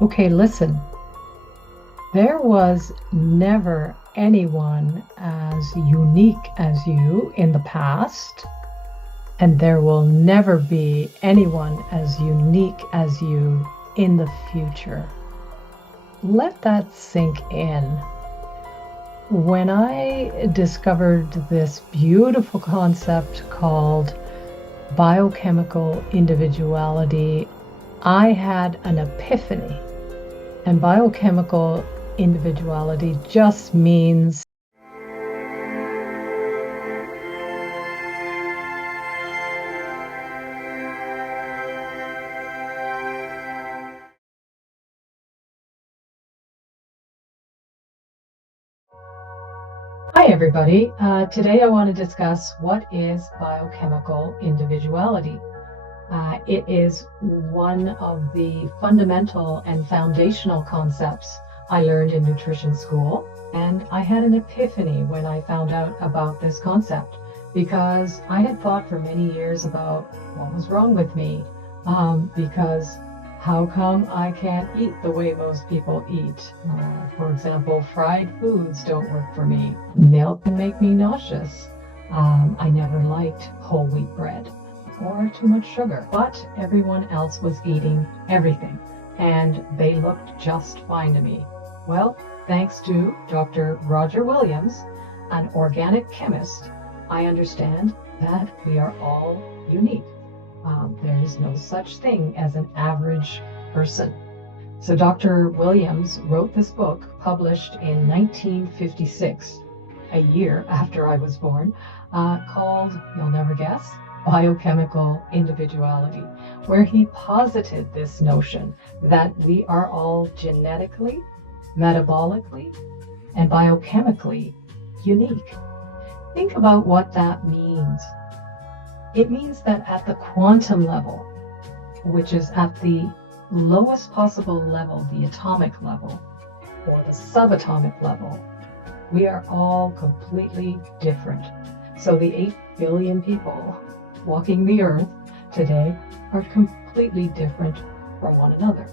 Okay, listen. There was never anyone as unique as you in the past, and there will never be anyone as unique as you in the future. Let that sink in. When I discovered this beautiful concept called biochemical individuality, I had an epiphany. And biochemical individuality just means Hi, everybody. Today I want to discuss what is biochemical individuality. It is one of the fundamental and foundational concepts I learned in nutrition school, and I had an epiphany when I found out about this concept because I had thought for many years about what was wrong with me, because how come I can't eat the way most people eat? For example, fried foods don't work for me. Milk can make me nauseous. I never liked whole wheat bread or too much sugar, but everyone else was eating everything, and they looked just fine to me. Well, thanks to Dr. Roger Williams, an organic chemist, I understand that we are all unique. There is no such thing as an average person. So Dr. Williams wrote this book, published in 1956, a year after I was born, called, you'll never guess, Biochemical Individuality, where he posited this notion that we are all genetically, metabolically, and biochemically unique. Think about what that means. It means that at the quantum level, which is at the lowest possible level, the atomic level, or the subatomic level, we are all completely different. So the 8 billion people walking the earth today are completely different from one another.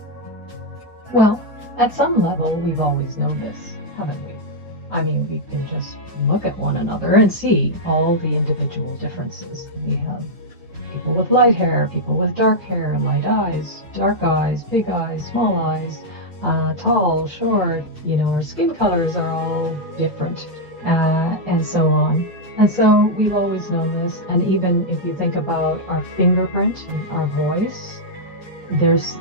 Well, at some level, we've always known this, haven't we? I mean, we can just look at one another and see all the individual differences. We have people with light hair, people with dark hair, light eyes, dark eyes, big eyes, small eyes, tall, short, our skin colors are all different, and so on. And so we've always known this. And even if you think about our fingerprint and our voice,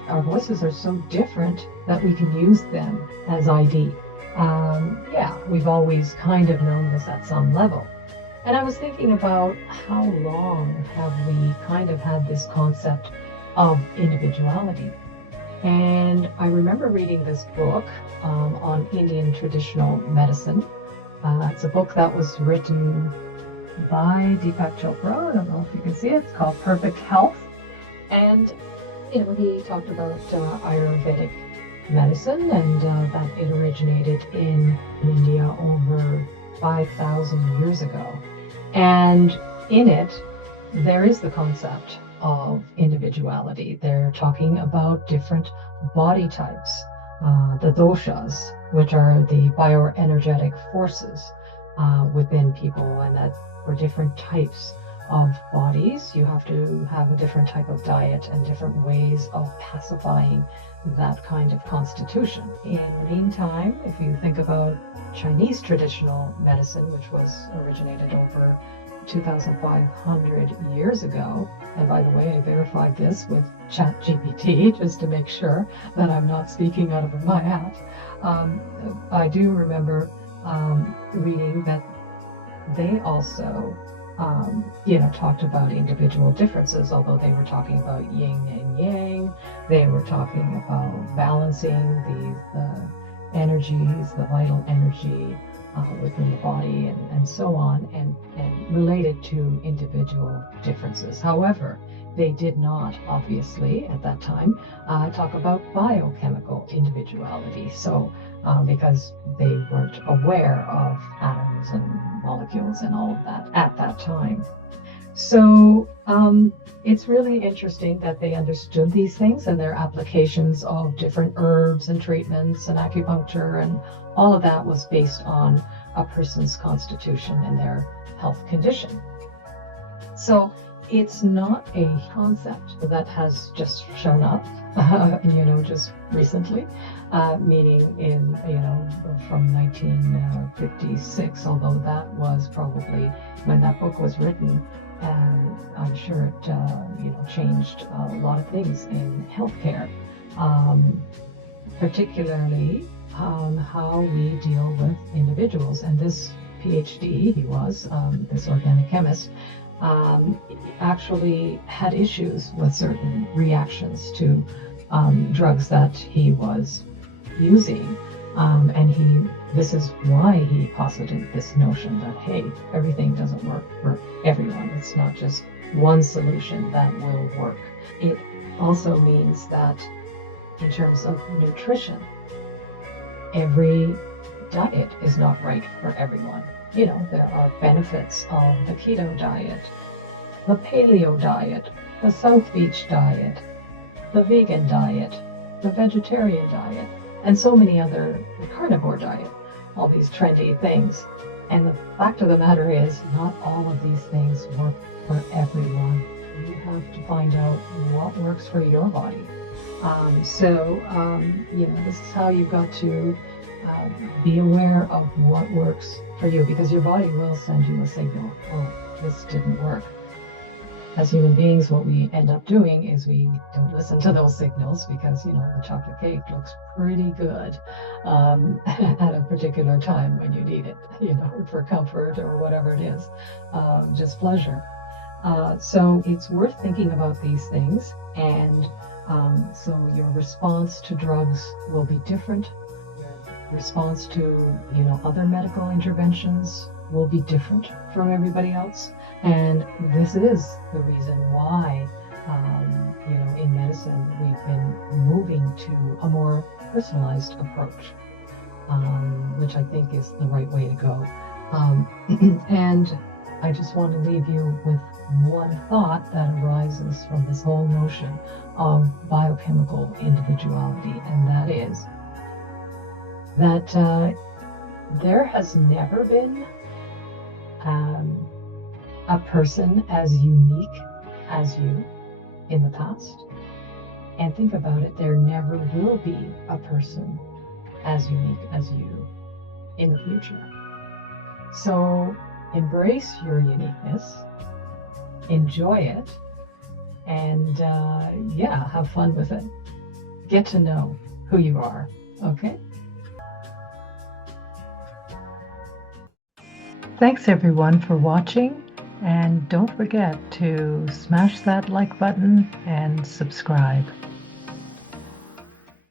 our voices are so different that we can use them as ID. Yeah, we've always kind of known this at some level. And I was thinking about how long have we kind of had this concept of individuality. And I remember reading this book on Indian traditional medicine. It's a book that was written by Deepak Chopra. I don't know if you can see it. It's called Perfect Health. And he talked about Ayurvedic medicine, and that it originated in India over 5,000 years ago. And in it, there is the concept of individuality. They're talking about different body types, the doshas, which are the bioenergetic forces within people, and that for different types of bodies, you have to have a different type of diet and different ways of pacifying that kind of constitution. In the meantime, if you think about Chinese traditional medicine, which was originated over 2,500 years ago, and by the way, I verified this with ChatGPT just to make sure that I'm not speaking out of my hat. I do remember reading that they also talked about individual differences, although they were talking about yin and yang. They were talking about balancing the energies, the vital energy within the body, and so on, and related to individual differences. However, they did not, obviously, at that time, talk about biochemical individuality. So, because they weren't aware of atoms and molecules and all of that at that time. So it's really interesting that they understood these things and their applications of different herbs and treatments and acupuncture, and all of that was based on a person's constitution and their health condition. So it's not a concept that has just shown up, just recently, meaning in, from 1956, although that was probably when that book was written. And I'm sure it, changed a lot of things in healthcare, particularly how we deal with individuals. And this PhD, he was this organic chemist, actually had issues with certain reactions to drugs that he was using. And this is why he posited this notion that, hey, everything doesn't work for everyone. It's not just one solution that will work. It also means that in terms of nutrition, every diet is not right for everyone. There are benefits of the keto diet, the paleo diet, the South Beach diet, the vegan diet, the vegetarian diet, and so many other, the carnivore diet, all these trendy things. And the fact of the matter is, not all of these things work for everyone. You have to find out what works for your body. This is how you've got to be aware of what works for you, because your body will send you a signal, oh, this didn't work. As human beings, what we end up doing is we don't listen to those signals because, the chocolate cake looks pretty good at a particular time when you need it, for comfort or whatever it is, just pleasure. So it's worth thinking about these things. And so your response to drugs will be different. Your response to, other medical interventions will be different from everybody else. And this is the reason why, in medicine, we've been moving to a more personalized approach, which I think is the right way to go. And I just want to leave you with one thought that arises from this whole notion of biochemical individuality, and that is that there has never been a person as unique as you in the past. And think about it, there never will be a person as unique as you in the future. So embrace your uniqueness, enjoy it, and have fun with it. Get to know who you are, okay? Thanks everyone for watching, and don't forget to smash that like button and subscribe.